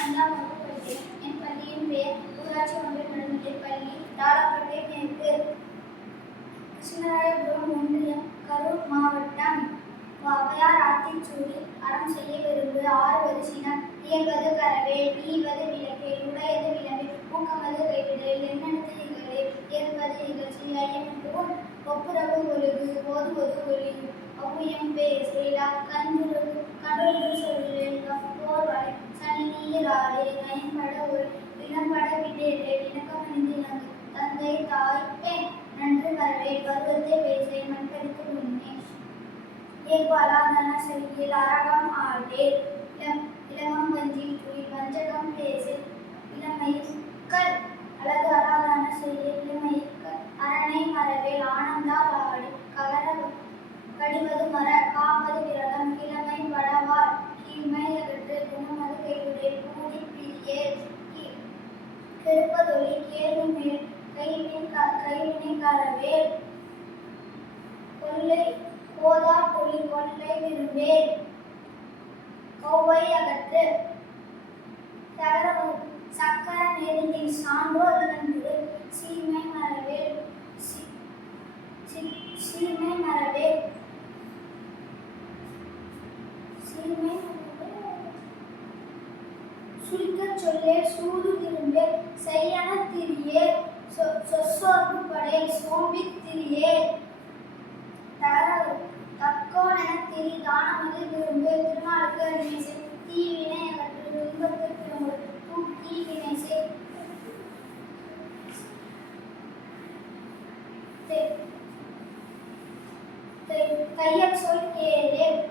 5ஆம் வகுப்பு படிக்கிறேன். என் பள்ளியின் பெயர் ஊராட்சி ஒன்றிய நடுநிலைப் பள்ளி, லாலாப்பேட்டை மேற்கு, கிருஷ்ணராயபுரம் ஒன்றியம், கரூர் மாவட்டம். ஔவையார் ஆத்திச்சூடி. அறம் செய்ய விரும்பு. ஆறுவது சினம். இயல்வது கரவேல். ஈவது விளக்கேல். உடையது விளம்பேல். ஊக்கமது கைவிடல். எண்ணெடுத்து இகழேல். ஏற்பது இகழ்ச்சி. ஐயனற்கு உன் ஒப்புரவு ஒழுகு. ஓதுவது ஒளி. ஒவ்வியம் பேசேல். கன்றொன்று சொல்லேல். கம்போர் வளை. சனி நீராடே. நயம்பட ஒரு இளம்பட விடேல். இணக்கமணிந்து இணங்கு. தந்தை தாய் பெண் நன்று வரவேல். பருவத்தை பேசேல். மண்பறித்து உண்மை. இயல்பு அலாதன செய்யேல். அரகம் ஆடேல். இலவம் வஞ்சில் துயில். வஞ்சகம் பேசேல். இளமைக்கல். அழகு அலாதன செய்யேல். இளமைக்கல். அரணை மறவேல். ஆனந்தால் ஆடு. கடிவது மர. காப்பது விரதம். கிழமை படவார். கீழ்மை அகற்று. குணமது கைவிடேல். கூடி பிரியேல். கெடுப்பதொழி. கேள்வி மேல். கைவினை கரவேல். கொள்ளை போதா பொழி. கொள்ளை விரும்பேல். கௌவை அகற்று. சக்கர நெறியில். சான்றோர் நன்று. சீமை மறவேல். சீமை மறவேல். சுருக்கச் சொல்லேல். சூது விரும்பேல். செய்யன திரியேல். சொற்சோர்வு படேல். சோம்பித் திரியேல். தக்கோனெனத் திரி. தானமது விரும்பு. திருநாளுக்கு அடிமை செய். தீவினை அகற்று. துன்பத்துக் கிளம்பு. தீவினை செய். தையல் சொல் கேளேல்.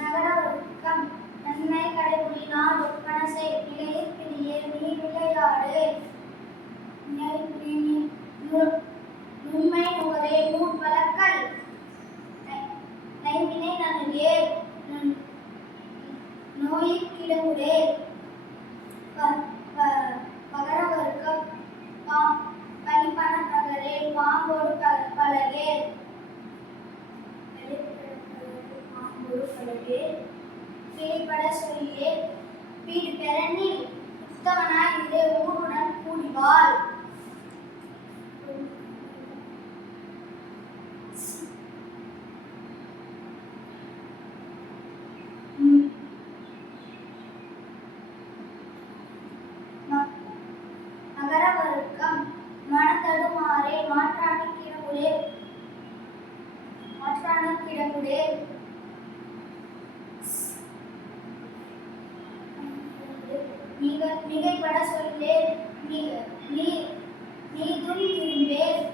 நகர ஒழுக்கம். நன்மை கடைபிடி. நாள் ஒப்பன செய். நிலையிற் பிரியேல். நீ விளையாடு. நுண்மை நுகரேல். நூல் வளர்க்கல். நைவினை நணுகேல். நோயிற் கிடமுடேல். பகர வர்க்கம். பணிபண பகரேல். பாம்போடு பழகேல். பிழைபட சொல்லேல். வீடு பெறனில். உத்தமனாய் இரு. ஊருடன் கூடி வாழ். மகர வர்க்கம். மனத்தடுமாறேல். மாற்றானுக் கிடமுடேல். மிகைப்பட சொல்லேல். நீதும் விரும்பேல்.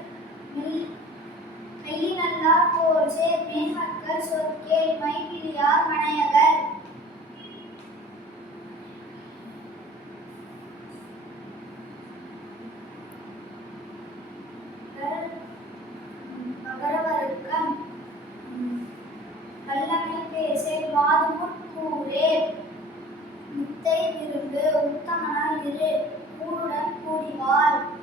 மெய்யினல்லார் போல் சேர். மேன்மக்கள் சொற்கேள். மைவிழியார் மனையவர். மகர வர்க்கம். வல்லமை பேசேல். வாதுமுற் கூறேல். முத்தை விரும்பு. உத்தமனாய் இரு. ஊருடன் கூடி வாழ்.